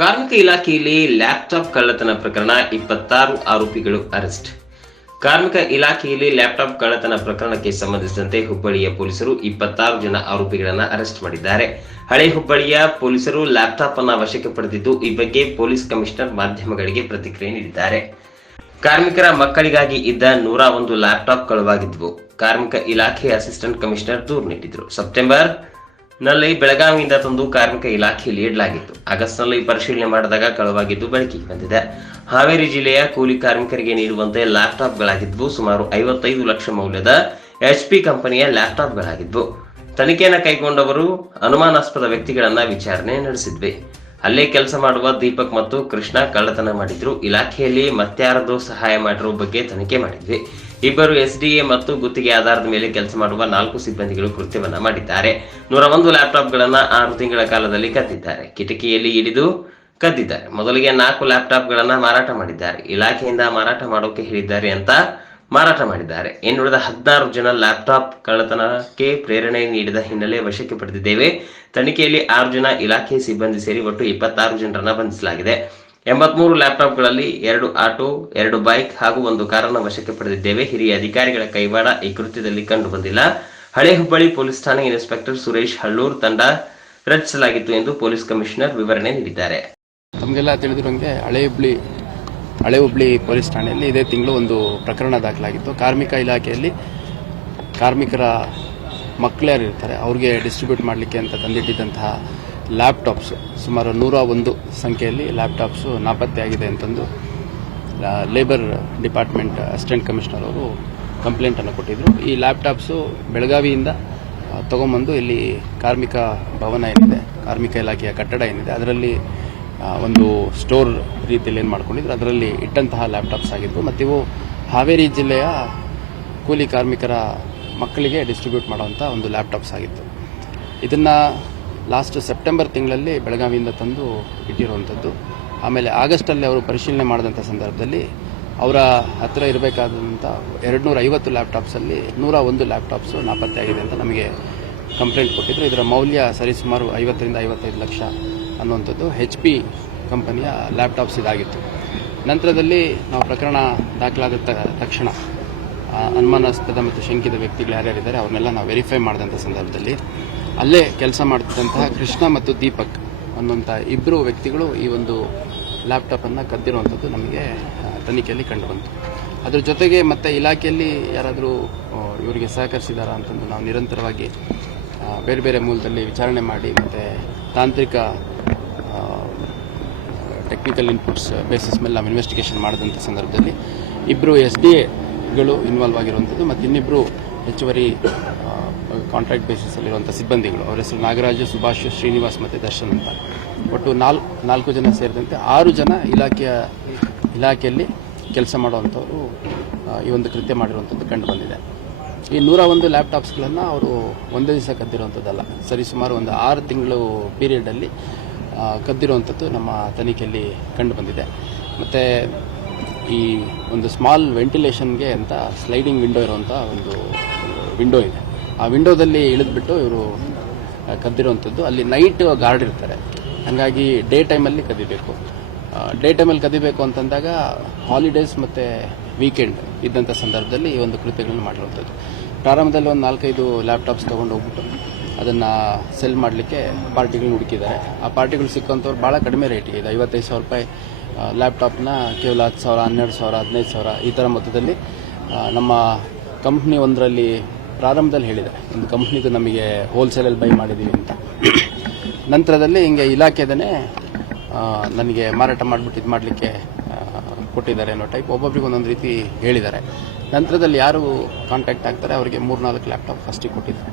ಕಾರ್ಮಿಕ ಇಲಾಖೆಯಲ್ಲಿ ಲ್ಯಾಪ್ಟಾಪ್ ಕಳ್ಳತನ ಪ್ರಕರಣ 26 ಆರೋಪಿಗಳು ಅರೆಸ್ಟ್. ಕಾರ್ಮಿಕ ಇಲಾಖೆಯಲ್ಲಿ ಲ್ಯಾಪ್ಟಾಪ್ ಕಳ್ಳತನ ಪ್ರಕರಣಕ್ಕೆ ಸಂಬಂಧಿಸಿದಂತೆ ಹುಬ್ಬಳ್ಳಿಯ ಪೊಲೀಸರು 26 ಜನ ಆರೋಪಿಗಳನ್ನು ಅರೆಸ್ಟ್ ಮಾಡಿದ್ದಾರೆ. ಹಳೆ ಹುಬ್ಬಳ್ಳಿಯ ಪೊಲೀಸರು ಲ್ಯಾಪ್ಟಾಪ್ ಅನ್ನು ವಶಕ್ಕೆ ಪಡೆದಿದ್ದು, ಈ ಬಗ್ಗೆ ಪೊಲೀಸ್ ಕಮಿಷನರ್ ಮಾಧ್ಯಮಗಳಿಗೆ ಪ್ರತಿಕ್ರಿಯೆ ನೀಡಿದ್ದಾರೆ. ಕಾರ್ಮಿಕರ ಮಕ್ಕಳಿಗಾಗಿ ಇದ್ದ 101 ಲ್ಯಾಪ್ಟಾಪ್ ಕಳವಾಗಿದ್ವು. ಕಾರ್ಮಿಕ ಇಲಾಖೆ ಅಸಿಸ್ಟೆಂಟ್ ಕಮಿಷನರ್ ದೂರು ನೀಡಿದರು. ಸೆಪ್ಟೆಂಬರ್ ನಲ್ಲಿ ಬೆಳಗಾವಿಯಿಂದ ತಂದು ಕಾರ್ಮಿಕ ಇಲಾಖೆಯಲ್ಲಿ ಇಡಲಾಗಿತ್ತು. ಆಗಸ್ಟ್ನಲ್ಲಿ ಪರಿಶೀಲನೆ ಮಾಡಿದಾಗ ಕಳವಾಗಿದ್ದು ಬೆಳಕಿಗೆ ಬಂದಿದೆ. ಹಾವೇರಿ ಜಿಲ್ಲೆಯ ಕೂಲಿ ಕಾರ್ಮಿಕರಿಗೆ ನೀಡುವಂತೆ ಲ್ಯಾಪ್ಟಾಪ್ಗಳಾಗಿದ್ವು. ಸುಮಾರು 55 ಲಕ್ಷ ಮೌಲ್ಯದ HP ಕಂಪನಿಯ ಲ್ಯಾಪ್ಟಾಪ್ಗಳಾಗಿದ್ವು. ತನಿಖೆಯನ್ನು ಕೈಗೊಂಡವರು ಅನುಮಾನಾಸ್ಪದ ವ್ಯಕ್ತಿಗಳನ್ನ ವಿಚಾರಣೆ ನಡೆಸಿದ್ವಿ. ಅಲ್ಲೇ ಕೆಲಸ ಮಾಡುವ ದೀಪಕ್ ಮತ್ತು ಕೃಷ್ಣ ಕಳ್ಳತನ ಮಾಡಿದ್ರು. ಇಲಾಖೆಯಲ್ಲಿ ಮತ್ಯಾರದೋ ಸಹಾಯ ಮಾಡಿರೋ ಬಗ್ಗೆ ತನಿಖೆ ಮಾಡಿದ್ವಿ. ಇಬ್ಬರು SDA ಮತ್ತು ಗುತ್ತಿಗೆ ಆಧಾರದ ಮೇಲೆ ಕೆಲಸ ಮಾಡುವ 4 ಸಿಬ್ಬಂದಿಗಳು ಕೃತ್ಯವನ್ನ ಮಾಡಿದ್ದಾರೆ. 101 ಲ್ಯಾಪ್ಟಾಪ್ಗಳನ್ನು 6 ತಿಂಗಳ ಕಾಲದಲ್ಲಿ ಕದ್ದಿದ್ದಾರೆ. ಕಿಟಕಿಯಲ್ಲಿ ಹಿಡಿದು ಕದ್ದಿದ್ದಾರೆ. ಮೊದಲಿಗೆ 4 ಲ್ಯಾಪ್ಟಾಪ್ಗಳನ್ನು ಮಾರಾಟ ಮಾಡಿದ್ದಾರೆ. ಇಲಾಖೆಯಿಂದ ಮಾರಾಟ ಮಾಡೋಕೆ ಹೇಳಿದ್ದಾರೆ ಅಂತ ಮಾರಾಟ ಮಾಡಿದ್ದಾರೆ. ಇನ್ನುಳಿದ 16 ಜನ ಲ್ಯಾಪ್ಟಾಪ್ ಕಳ್ಳತನಕ್ಕೆ ಪ್ರೇರಣೆ ನೀಡಿದ ಹಿನ್ನೆಲೆ ವಶಕ್ಕೆ ಪಡೆದಿದ್ದೇವೆ. ತನಿಖೆಯಲ್ಲಿ 6 ಜನ ಇಲಾಖೆ ಸಿಬ್ಬಂದಿ ಸೇರಿ ಒಟ್ಟು 26 ಜನರನ್ನ ಬಂಧಿಸಲಾಗಿದೆ. 83 ಲ್ಯಾಪ್ಟಾಪ್ಗಳಲ್ಲಿ 2 ಆಟೋ, 2 ಬೈಕ್ ಹಾಗೂ 1 ಕಾರನ್ನು ವಶಕ್ಕೆ ಪಡೆದಿದ್ದೇವೆ. ಹಿರಿಯ ಅಧಿಕಾರಿಗಳ ಕೈವಾಡ ಈ ಕೃತ್ಯದಲ್ಲಿ ಕಂಡು ಬಂದಿಲ್ಲ. ಹಳೆ ಹುಬ್ಬಳ್ಳಿ ಪೊಲೀಸ್ ಠಾಣೆ ಇನ್ಸ್ಪೆಕ್ಟರ್ ಸುರೇಶ್ ಹಳ್ಳೂರ್ ತಂಡ ರಚಿಸಲಾಗಿತ್ತು ಎಂದು ಪೊಲೀಸ್ ಕಮಿಷನರ್ ವಿವರಣೆ ನೀಡಿದ್ದಾರೆ. ತಮಗೆಲ್ಲ ತಿಳಿದಿರುವಂತೆ ಹಳೆ ಹುಬ್ಬಳ್ಳಿ ಪೊಲೀಸ್ ಠಾಣೆಯಲ್ಲಿ ಇದೇ ತಿಂಗಳು ಒಂದು ಪ್ರಕರಣ ದಾಖಲಾಗಿತ್ತು. ಕಾರ್ಮಿಕ ಇಲಾಖೆಯಲ್ಲಿ ಕಾರ್ಮಿಕರ ಮಕ್ಕಳು ಯಾರು ಇರ್ತಾರೆ ಅವ್ರಿಗೆ ಡಿಸ್ಟ್ರಿಬ್ಯೂಟ್ ಮಾಡಲಿಕ್ಕೆ ಅಂತ ತಂದಿಟ್ಟಿದ್ದಂತಹ ಲ್ಯಾಪ್ಟಾಪ್ಸ್ ಸುಮಾರು 101 ಸಂಖ್ಯೆಯಲ್ಲಿ ಲ್ಯಾಪ್ಟಾಪ್ಸು ನಾಪತ್ತೆಯಾಗಿದೆ ಅಂತಂದು ಲೇಬರ್ ಡಿಪಾರ್ಟ್ಮೆಂಟ್ ಅಸಿಸ್ಟೆಂಟ್ ಕಮಿಷನರ್ ಅವರು ಕಂಪ್ಲೇಂಟನ್ನು ಕೊಟ್ಟಿದ್ದರು. ಈ ಲ್ಯಾಪ್ಟಾಪ್ಸು ಬೆಳಗಾವಿಯಿಂದ ತೊಗೊಂಬಂದು ಇಲ್ಲಿ ಕಾರ್ಮಿಕ ಭವನ ಏನಿದೆ, ಕಾರ್ಮಿಕ ಇಲಾಖೆಯ ಕಟ್ಟಡ ಏನಿದೆ, ಅದರಲ್ಲಿ ಒಂದು ಸ್ಟೋರ್ ರೀತಿಯಲ್ಲಿ ಏನು ಮಾಡ್ಕೊಂಡಿದ್ರು, ಅದರಲ್ಲಿ ಇಟ್ಟಂತಹ ಲ್ಯಾಪ್ಟಾಪ್ಸ್ ಆಗಿದ್ವು. ಮತ್ತು ಇವು ಹಾವೇರಿ ಜಿಲ್ಲೆಯ ಕೂಲಿ ಕಾರ್ಮಿಕರ ಮಕ್ಕಳಿಗೆ ಡಿಸ್ಟ್ರಿಬ್ಯೂಟ್ ಮಾಡುವಂಥ ಒಂದು ಲ್ಯಾಪ್ಟಾಪ್ಸ್ ಆಗಿತ್ತು. ಇದನ್ನು ಲಾಸ್ಟ್ ಸೆಪ್ಟೆಂಬರ್ ತಿಂಗಳಲ್ಲಿ ಬೆಳಗಾವಿಯಿಂದ ತಂದು ಇಟ್ಟಿರುವಂಥದ್ದು. ಆಮೇಲೆ ಆಗಸ್ಟಲ್ಲಿ ಅವರು ಪರಿಶೀಲನೆ ಮಾಡಿದಂಥ ಸಂದರ್ಭದಲ್ಲಿ ಅವರ ಹತ್ತಿರ ಇರಬೇಕಾದಂಥ 250 ಲ್ಯಾಪ್ಟಾಪ್ಸಲ್ಲಿ 101 ಲ್ಯಾಪ್ಟಾಪ್ಸು ನಾಪತ್ತೆಯಾಗಿದೆ ಅಂತ ನಮಗೆ ಕಂಪ್ಲೇಂಟ್ ಕೊಟ್ಟಿದ್ದರು. ಇದರ ಮೌಲ್ಯ ಸರಿಸುಮಾರು 50ರಿಂದ 55 ಲಕ್ಷ ಅನ್ನುವಂಥದ್ದು HP ಕಂಪನಿಯ ಲ್ಯಾಪ್ಟಾಪ್ಸ್ ಇದಾಗಿತ್ತು. ನಂತರದಲ್ಲಿ ನಾವು ಪ್ರಕರಣ ದಾಖಲಾದ ತಕ್ಷಣ ಅನುಮಾನಾಸ್ಪದ ಮತ್ತು ಶಂಕಿತ ವ್ಯಕ್ತಿಗಳು ಯಾರ್ಯಾರಿದ್ದಾರೆ ಅವ್ರನ್ನೆಲ್ಲ ನಾವು ವೆರಿಫೈ ಮಾಡಿದಂಥ ಸಂದರ್ಭದಲ್ಲಿ ಅಲ್ಲೇ ಕೆಲಸ ಮಾಡ್ತಿದ್ದಂತಹ ಕೃಷ್ಣ ಮತ್ತು ದೀಪಕ್ ಅನ್ನುವಂಥ ಇಬ್ಬರು ವ್ಯಕ್ತಿಗಳು ಈ ಒಂದು ಲ್ಯಾಪ್ಟಾಪನ್ನು ಕದ್ದಿರುವಂಥದ್ದು ನಮಗೆ ತನಿಖೆಯಲ್ಲಿ ಕಂಡುಬಂತು. ಅದ್ರ ಜೊತೆಗೆ ಮತ್ತು ಇಲಾಖೆಯಲ್ಲಿ ಯಾರಾದರೂ ಇವರಿಗೆ ಸಹಕರಿಸಿದಾರಾ ಅಂತಂದು ನಾವು ನಿರಂತರವಾಗಿ ಬೇರೆ ಬೇರೆ ಮೂಲದಲ್ಲಿ ವಿಚಾರಣೆ ಮಾಡಿ ಮತ್ತು ತಾಂತ್ರಿಕ ಟೆಕ್ನಿಕಲ್ ಇನ್ಪುಟ್ಸ್ ಬೇಸಿಸ್ ಮೇಲೆ ನಾವು ಇನ್ವೆಸ್ಟಿಗೇಷನ್ ಮಾಡಿದಂಥ ಸಂದರ್ಭದಲ್ಲಿ ಇಬ್ಬರು SDAಗಳು ಇನ್ವಾಲ್ವ್ ಆಗಿರುವಂಥದ್ದು ಮತ್ತು ಇನ್ನಿಬ್ಬರು ಹೆಚ್ಚುವರಿ ಕಾಂಟ್ರಾಕ್ಟ್ ಬೇಸಿಸಲ್ಲಿರುವಂಥ ಸಿಬ್ಬಂದಿಗಳು, ಅವರ ಹೆಸರು ನಾಗರಾಜು, ಸುಭಾಷ್, ಶ್ರೀನಿವಾಸ್ ಮತ್ತು ದರ್ಶನ್ ಅಂತ, ಒಟ್ಟು 4 ಜನ ಸೇರಿದಂತೆ 6 ಜನ ಇಲಾಖೆಯಲ್ಲಿ ಕೆಲಸ ಮಾಡುವಂಥವರು ಈ ಒಂದು ಕೃತ್ಯ ಮಾಡಿರುವಂಥದ್ದು ಕಂಡು ಬಂದಿದೆ. ಈ 101 ಲ್ಯಾಪ್ಟಾಪ್ಸ್ಗಳನ್ನು ಅವರು ಒಂದೇ ದಿವಸ ಕದ್ದಿರುವಂಥದ್ದಲ್ಲ, ಸರಿಸುಮಾರು ಒಂದು 6 ತಿಂಗಳು ಪೀರಿಯಡಲ್ಲಿ ಕದ್ದಿರುವಂಥದ್ದು ನಮ್ಮ ತನಿಖೆಯಲ್ಲಿ ಕಂಡು ಬಂದಿದೆ. ಮತ್ತು ಈ ಒಂದು ಸ್ಮಾಲ್ ವೆಂಟಿಲೇಷನ್ಗೆ ಅಂತ ಸ್ಲೈಡಿಂಗ್ ವಿಂಡೋ ಇರುವಂಥ ಒಂದು ವಿಂಡೋ ಇದೆ. ಆ ವಿಂಡೋದಲ್ಲಿ ಇಳಿದ್ಬಿಟ್ಟು ಇವರು ಕದ್ದಿರುವಂಥದ್ದು. ಅಲ್ಲಿ ನೈಟ್ ಗಾರ್ಡ್ ಇರ್ತಾರೆ, ಹಾಗಾಗಿ ಡೇ ಟೈಮಲ್ಲಿ ಕದಿಬೇಕು. ಡೇ ಟೈಮಲ್ಲಿ ಕದಿಬೇಕು ಅಂತಂದಾಗ ಹಾಲಿಡೇಸ್ ಮತ್ತು ವೀಕೆಂಡ್ ಇದ್ದಂಥ ಸಂದರ್ಭದಲ್ಲಿ ಈ ಒಂದು ಕೃತ್ಯಗಳನ್ನು ಮಾಡಿರುವಂಥದ್ದು. ಪ್ರಾರಂಭದಲ್ಲಿ ಒಂದು 4-5 ಲ್ಯಾಪ್ಟಾಪ್ಸ್ ತೊಗೊಂಡು ಹೋಗ್ಬಿಟ್ಟು ಅದನ್ನು ಸೆಲ್ ಮಾಡಲಿಕ್ಕೆ ಪಾರ್ಟಿಗಳನ್ನ ಹುಡುಕಿದ್ದಾರೆ. ಆ ಪಾರ್ಟಿಗಳು ಸಿಕ್ಕಂಥವ್ರು ಭಾಳ ಕಡಿಮೆ ರೇಟಿಗೆ ಇದೆ, 55,000 ರೂಪಾಯಿ ಲ್ಯಾಪ್ಟಾಪ್ನ ಕೇವಲ 10,000, 12,000, 15,000 ಈ ಥರ ಮೊತ್ತದಲ್ಲಿ ನಮ್ಮ ಕಂಪ್ನಿ ಒಂದರಲ್ಲಿ ಪ್ರಾರಂಭದಲ್ಲಿ ಹೇಳಿದೆ, ಒಂದು ಕಂಪ್ನಿದು ನಮಗೆ ಹೋಲ್ಸೇಲಲ್ಲಿ ಬೈ ಮಾಡಿದ್ದೀವಿ ಅಂತ. ನಂತರದಲ್ಲಿ ಹಿಂಗೆ ಇಲಾಖೆದನೇ ನನಗೆ ಮಾರಾಟ ಮಾಡಿಬಿಟ್ಟು ಇದು ಮಾಡಲಿಕ್ಕೆ ಕೊಟ್ಟಿದ್ದಾರೆ ಅನ್ನೋ ಟೈಪ್ ಒಬ್ಬೊಬ್ರಿಗೆ ಒಂದೊಂದು ರೀತಿ ಹೇಳಿದ್ದಾರೆ. ನಂತರದಲ್ಲಿ ಯಾರು ಕಾಂಟ್ಯಾಕ್ಟ್ ಆಗ್ತಾರೆ ಅವರಿಗೆ 3-4 ಲ್ಯಾಪ್ಟಾಪ್ ಫಸ್ಟಿಗೆ ಕೊಟ್ಟಿದ್ದಾರೆ.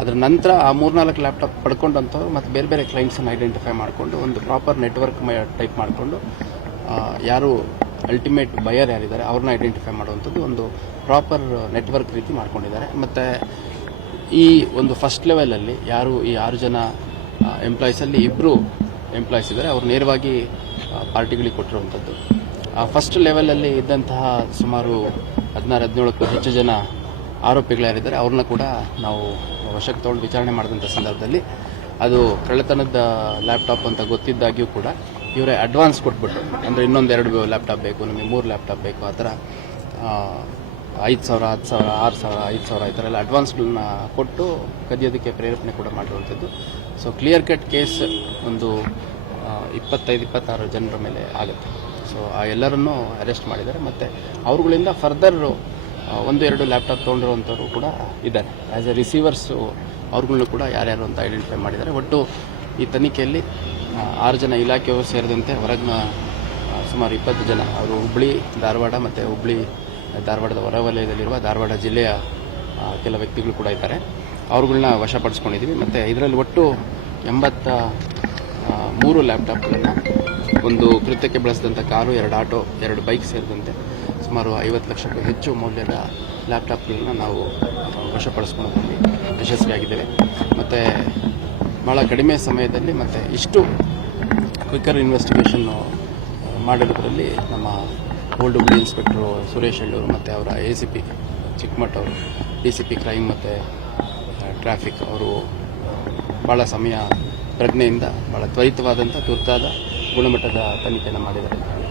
ಅದರ ನಂತರ ಆ 3-4 ಲ್ಯಾಪ್ಟಾಪ್ ಪಡ್ಕೊಂಡಂಥವ್ರು ಮತ್ತು ಬೇರೆ ಬೇರೆ ಕ್ಲೈಂಟ್ಸನ್ನು ಐಡೆಂಟಿಫೈ ಮಾಡಿಕೊಂಡು ಒಂದು ಪ್ರಾಪರ್ ನೆಟ್ವರ್ಕ್ ಟೈಪ್ ಮಾಡಿಕೊಂಡು ಯಾರು ಅಲ್ಟಿಮೇಟ್ ಬಯರ್ ಯಾರಿದ್ದಾರೆ ಅವ್ರನ್ನ ಐಡೆಂಟಿಫೈ ಮಾಡುವಂಥದ್ದು ಒಂದು ಪ್ರಾಪರ್ ನೆಟ್ವರ್ಕ್ ರೀತಿ ಮಾಡ್ಕೊಂಡಿದ್ದಾರೆ. ಮತ್ತು ಈ ಒಂದು ಫಸ್ಟ್ ಲೆವೆಲಲ್ಲಿ ಯಾರು ಈ 6 ಜನ ಎಂಪ್ಲಾಯೀಸಲ್ಲಿ 2 ಎಂಪ್ಲಾಯೀಸ್ ಇದ್ದಾರೆ, ಅವ್ರು ನೇರವಾಗಿ ಪಾರ್ಟಿಗಳಿಗೆ ಕೊಟ್ಟಿರುವಂಥದ್ದು. ಆ ಫಸ್ಟ್ ಲೆವೆಲಲ್ಲಿ ಇದ್ದಂತಹ ಸುಮಾರು 16-17ಕ್ಕೂ ಹೆಚ್ಚು ಜನ ಆರೋಪಿಗಳು ಯಾರಿದ್ದಾರೆ ಅವ್ರನ್ನ ಕೂಡ ನಾವು ವಶಕ್ಕೆ ತಗೊಂಡು ವಿಚಾರಣೆ ಮಾಡಿದಂಥ ಸಂದರ್ಭದಲ್ಲಿ ಅದು ಕಳ್ಳತನದ ಲ್ಯಾಪ್ಟಾಪ್ ಅಂತ ಗೊತ್ತಿದ್ದಾಗ್ಯೂ ಕೂಡ ಇವರೇ ಅಡ್ವಾನ್ಸ್ ಕೊಟ್ಬಿಟ್ಟು, ಅಂದರೆ ಇನ್ನೊಂದು 2 ಲ್ಯಾಪ್ಟಾಪ್ ಬೇಕು, ನಮಗೆ 3 ಲ್ಯಾಪ್ಟಾಪ್ ಬೇಕು, ಆ ಥರ 5,000, 10,000, 6,000, 5,000 ಈ ಥರ ಎಲ್ಲ ಅಡ್ವಾನ್ಸ್ಗಳನ್ನ ಕೊಟ್ಟು ಕದಿಯೋದಕ್ಕೆ ಪ್ರೇರೇಪಣೆ ಕೂಡ ಮಾಡಿರುವಂಥದ್ದು. ಸೊ ಕ್ಲಿಯರ್ ಕಟ್ ಕೇಸ್ ಒಂದು 25-26 ಜನರ ಮೇಲೆ ಆಗುತ್ತೆ. ಸೊ ಆ ಎಲ್ಲರನ್ನೂ ಅರೆಸ್ಟ್ ಮಾಡಿದ್ದಾರೆ. ಮತ್ತು ಅವ್ರುಗಳಿಂದ ಫರ್ದರ್ 1-2 ಲ್ಯಾಪ್ಟಾಪ್ ತೊಗೊಂಡಿರುವಂಥವ್ರು ಕೂಡ ಇದ್ದಾರೆ. ಆ್ಯಸ್ ಎ ರಿಸೀವರ್ಸು ಅವ್ರುಗಳನ್ನೂ ಕೂಡ ಯಾರ್ಯಾರು ಅಂತ ಐಡೆಂಟಿಫೈ ಮಾಡಿದ್ದಾರೆ. ಒಟ್ಟು ಈ ತನಿಖೆಯಲ್ಲಿ 6 ಜನ ಇಲಾಖೆಯವರು ಸೇರಿದಂತೆ ಹೊರಗಿನ ಸುಮಾರು 20 ಜನ, ಅವರು ಹುಬ್ಬಳ್ಳಿ, ಧಾರವಾಡ ಮತ್ತು ಧಾರವಾಡದ ಹೊರವಲಯದಲ್ಲಿರುವ ಧಾರವಾಡ ಜಿಲ್ಲೆಯ ಕೆಲ ವ್ಯಕ್ತಿಗಳು ಕೂಡ ಇದ್ದಾರೆ. ಅವ್ರುಗಳನ್ನ ವಶಪಡಿಸ್ಕೊಂಡಿದ್ದೀವಿ. ಮತ್ತು ಇದರಲ್ಲಿ ಒಟ್ಟು 83 ಲ್ಯಾಪ್ಟಾಪ್ಗಳನ್ನು, ಒಂದು ಕೃತ್ಯಕ್ಕೆ ಬಳಸಿದಂಥ ಕಾರು, 2 ಆಟೋ, 2 ಬೈಕ್ ಸೇರಿದಂತೆ ಸುಮಾರು 50 ಲಕ್ಷಕ್ಕೂ ಹೆಚ್ಚು ಮೌಲ್ಯದ ಲ್ಯಾಪ್ಟಾಪ್ಗಳನ್ನ ನಾವು ವಶಪಡಿಸ್ಕೊಳ್ಳೋದ್ರಲ್ಲಿ ಯಶಸ್ವಿಯಾಗಿದ್ದೇವೆ. ಮತ್ತು ಭಾಳ ಕಡಿಮೆ ಸಮಯದಲ್ಲಿ ಮತ್ತು ಇಷ್ಟು ಕ್ವಿಕ್ಕರ್ ಇನ್ವೆಸ್ಟಿಗೇಷನ್ನು ಮಾಡಿರೋದ್ರಲ್ಲಿ ನಮ್ಮ ಓಲ್ಡ್ ಹುಬ್ಳಿ ಇನ್ಸ್ಪೆಕ್ಟ್ರು ಸುರೇಶ್ ಹೆಳ್ಳೂರು ಮತ್ತು ಅವರ ACP ಚಿಕ್ಕಮಠ ಅವರು, DCP ಕ್ರೈಮ್ ಮತ್ತು ಟ್ರಾಫಿಕ್ ಅವರು ಭಾಳ ಸಮಯ ಪ್ರಜ್ಞೆಯಿಂದ ಭಾಳ ತ್ವರಿತವಾದಂಥ ತುರ್ತಾದ ಗುಣಮಟ್ಟದ ತನಿಖೆಯನ್ನು ಮಾಡಿದ್ದಾರೆ ಅಂತ ಹೇಳಿ.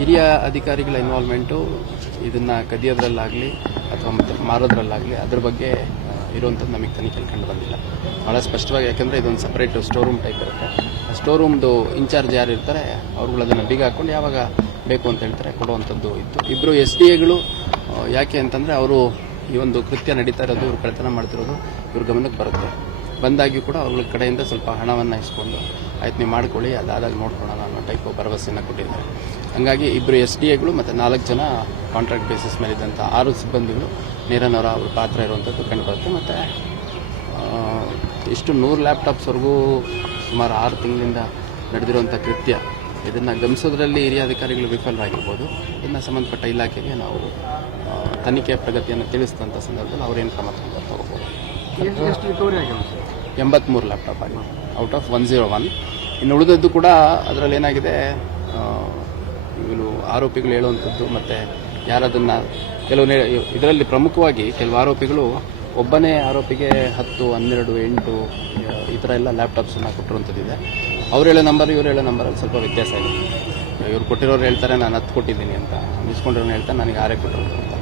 ಹಿರಿಯ ಅಧಿಕಾರಿಗಳ ಇನ್ವಾಲ್ವ್ಮೆಂಟು ಇದನ್ನು ಕದಿಯೋದ್ರಲ್ಲಾಗಲಿ ಅಥವಾ ಮತ್ತು ಮಾರೋದ್ರಲ್ಲಾಗಲಿ ಅದ್ರ ಬಗ್ಗೆ ಇರುವಂಥದ್ದು ನಮಗೆ ತನಿಖೆಯಲ್ಲಿ ಕಂಡು ಬಂದಿಲ್ಲ. ಭಾಳ ಸ್ಪಷ್ಟವಾಗಿ, ಯಾಕೆಂದರೆ ಇದೊಂದು ಸಪ್ರೇಟ್ ಸ್ಟೋರ್ ರೂಮ್ ಟೈಪ್ ಇರುತ್ತೆ. ಆ ಸ್ಟೋರ್ ರೂಮ್ದು ಇನ್ಚಾರ್ಜ್ ಯಾರು ಇರ್ತಾರೆ ಅವ್ರುಗಳು ಅದನ್ನು ಬೀಗ ಹಾಕ್ಕೊಂಡು ಯಾವಾಗ ಬೇಕು ಅಂತ ಹೇಳ್ತಾರೆ ಕೊಡುವಂಥದ್ದು ಇತ್ತು. ಇಬ್ಬರು SDAಗಳು ಯಾಕೆ ಅಂತಂದರೆ ಅವರು ಈ ಒಂದು ಕೃತ್ಯ ನಡೀತಾ ಇರೋದು, ಇವ್ರು ಕಳ್ತನ ಮಾಡ್ತಿರೋದು ಇವ್ರ ಗಮನಕ್ಕೆ ಬರುತ್ತೆ. ಬಂದಾಗಿ ಕೂಡ ಅವ್ರ ಕಡೆಯಿಂದ ಸ್ವಲ್ಪ ಹಣವನ್ನು ಇಸ್ಕೊಂಡು ಆಯ್ತು ನೀವು ಮಾಡ್ಕೊಳ್ಳಿ, ಅದಾದಾಗ ನೋಡ್ಕೊಳ್ಳೋಣ ಅನ್ನೋ ಟೈಪು ಭರವಸೆಯನ್ನು ಕೊಟ್ಟಿದ್ದಾರೆ. ಹಾಗಾಗಿ ಇಬ್ಬರು SDAಗಳು ಮತ್ತು 4 ಜನ ಕಾಂಟ್ರಾಕ್ಟ್ ಬೇಸಿಸ್ ಮೇಲಿದ್ದಂಥ 6 ಸಿಬ್ಬಂದಿಗಳು ನೇರನವರ ಅವ್ರ ಪಾತ್ರ ಇರುವಂಥದ್ದು ಕಂಡುಬರುತ್ತೆ. ಮತ್ತು ಇಷ್ಟು 100 ಲ್ಯಾಪ್ಟಾಪ್ಸ್ವರೆಗೂ ಸುಮಾರು 6 ತಿಂಗಳಿಂದ ನಡೆದಿರುವಂಥ ಕೃತ್ಯ, ಇದನ್ನು ಗಮನಿಸೋದ್ರಲ್ಲಿ ಹಿರಿಯ ಅಧಿಕಾರಿಗಳು ವಿಫಲರಾಗಿರ್ಬೋದು. ಇದನ್ನು ಸಂಬಂಧಪಟ್ಟ ಇಲಾಖೆಗೆ ನಾವು ತನಿಖೆಯ ಪ್ರಗತಿಯನ್ನು ತಿಳಿಸಿದಂಥ ಸಂದರ್ಭದಲ್ಲಿ ಅವರೇನು ಕ್ರಮ ತಗೋಬೋದು. 83 ಲ್ಯಾಪ್ಟಾಪ್ ಆಗಿದೆ ಔಟ್ ಆಫ್ 101. ಇನ್ನು ಉಳಿದದ್ದು ಕೂಡ ಅದರಲ್ಲಿ ಏನಾಗಿದೆ, ಇವನು ಆರೋಪಿಗಳು ಹೇಳುವಂಥದ್ದು ಮತ್ತು ಯಾರದನ್ನು ಕೆಲವು ಇದರಲ್ಲಿ ಪ್ರಮುಖವಾಗಿ ಕೆಲವು ಆರೋಪಿಗಳು ಒಬ್ಬನೇ ಆರೋಪಿಗೆ 10, 12, 8 ಈ ಥರ ಎಲ್ಲ ಲ್ಯಾಪ್ಟಾಪ್ಸನ್ನು ಕೊಟ್ಟಿರುವಂಥದ್ದಿದೆ. ಅವ್ರು ಹೇಳೋ ನಂಬರ್ ಇವ್ರು ಹೇಳೋ ನಂಬರಲ್ಲಿ ಸ್ವಲ್ಪ ವ್ಯತ್ಯಾಸ ಇದೆ. ಇವ್ರು ಕೊಟ್ಟಿರೋರು ಹೇಳ್ತಾರೆ ನಾನು 10 ಕೊಟ್ಟಿದ್ದೀನಿ ಅಂತ, ಇಸ್ಕೊಂಡಿರೋರು ಹೇಳ್ತಾರೆ ನನಗೆ 6 ಕೊಟ್ಟಿರೋದು ಅಂತ.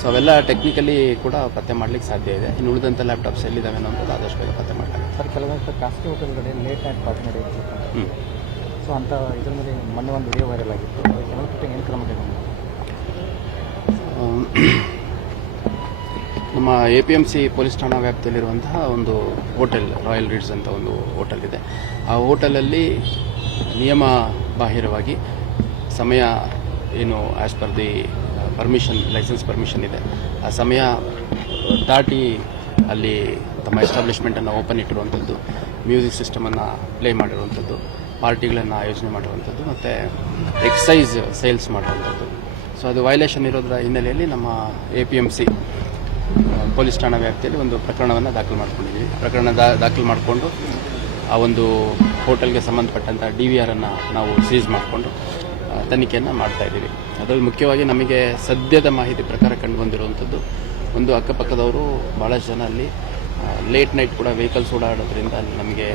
ಸೊ ಅವೆಲ್ಲ ಟೆಕ್ನಿಕಲಿ ಕೂಡ ಪತ್ತೆ ಮಾಡಲಿಕ್ಕೆ ಸಾಧ್ಯ ಇದೆ. ಇನ್ನು ಉಳಿದಂಥ ಲ್ಯಾಪ್ಟಾಪ್ಸ್ ಎಲ್ಲಿದ್ದಾವೆ ಅನ್ನೋದು ಆದಷ್ಟು ಬೇಗ ಪತ್ತೆ ಮಾಡ್ತಾರೆ. ಸರ್, ಕೆಲವೊಂದು ಖಾಸಗಿ ಹೋಟೆಲ್ಗಡೆ ಲೇಟ್ ನೈಟ್ ಪಾರ್ಟಿ ನಡೆಯುತ್ತೆ. ಸೊ ಅಂತ ಇದ್ರ ಮೇಲೆ ಮೊನ್ನೆ ಒಂದು ವಿಡಿಯೋ ವೈರಲ್ ಆಗಿತ್ತು. ಕೆಲವೊಂದು ಏನು ಕ್ರಮ ತಗೊಂಡು ನಮ್ಮ APMC ಪೊಲೀಸ್ ಠಾಣಾ ವ್ಯಾಪ್ತಿಯಲ್ಲಿರುವಂತಹ ಒಂದು ಹೋಟೆಲ್, ರಾಯಲ್ ರೀಡ್ಸ್ ಅಂತ ಒಂದು ಹೋಟೆಲ್ ಇದೆ. ಆ ಹೋಟೆಲಲ್ಲಿ ನಿಯಮ ಬಾಹಿರವಾಗಿ ಸಮಯ ಏನು as per the permission, license permission ಇದೆ, ಆ ಸಮಯ ದಾಟಿ ಅಲ್ಲಿ ತಮ್ಮ ಎಸ್ಟಾಬ್ಲಿಷ್ಮೆಂಟನ್ನು ಓಪನ್ ಇಟ್ಟಿರುವಂಥದ್ದು, ಮ್ಯೂಸಿಕ್ ಸಿಸ್ಟಮನ್ನು ಪ್ಲೇ ಮಾಡಿರುವಂಥದ್ದು, ಪಾರ್ಟಿಗಳನ್ನು ಆಯೋಜನೆ ಮಾಡಿರುವಂಥದ್ದು ಮತ್ತು ಎಕ್ಸೈಸ್ ಸೇಲ್ಸ್ ಮಾಡುವಂಥದ್ದು. ಸೊ ಅದು ವೈಲೇಷನ್ ಇರೋದ್ರ ಹಿನ್ನೆಲೆಯಲ್ಲಿ ನಮ್ಮ APMC ಪೊಲೀಸ್ ಠಾಣಾ ವ್ಯಾಪ್ತಿಯಲ್ಲಿ ಒಂದು ಪ್ರಕರಣವನ್ನು ದಾಖಲು ಮಾಡ್ಕೊಂಡಿದ್ದೀವಿ. ಪ್ರಕರಣ ದಾಖಲು ಮಾಡಿಕೊಂಡು ಆ ಒಂದು ಹೋಟೆಲ್ಗೆ ಸಂಬಂಧಪಟ್ಟಂಥ DVRನ್ನು ನಾವು ಸೀಸ್ ಮಾಡಿಕೊಂಡು ತನಿಖೆಯನ್ನು ಮಾಡ್ತಾಯಿದ್ದೀವಿ. ಅದರಲ್ಲಿ ಮುಖ್ಯವಾಗಿ ನಮಗೆ ಸದ್ಯದ ಮಾಹಿತಿ ಪ್ರಕಾರ ಕಂಡು ಬಂದಿರುವಂಥದ್ದು, ಒಂದು ಅಕ್ಕಪಕ್ಕದವರು ಭಾಳಷ್ಟು ಜನ ಅಲ್ಲಿ ಲೇಟ್ ನೈಟ್ ಕೂಡ ವೆಹಿಕಲ್ಸ್ ಓಡಾಡೋದ್ರಿಂದ ಅಲ್ಲಿ ನಮಗೆ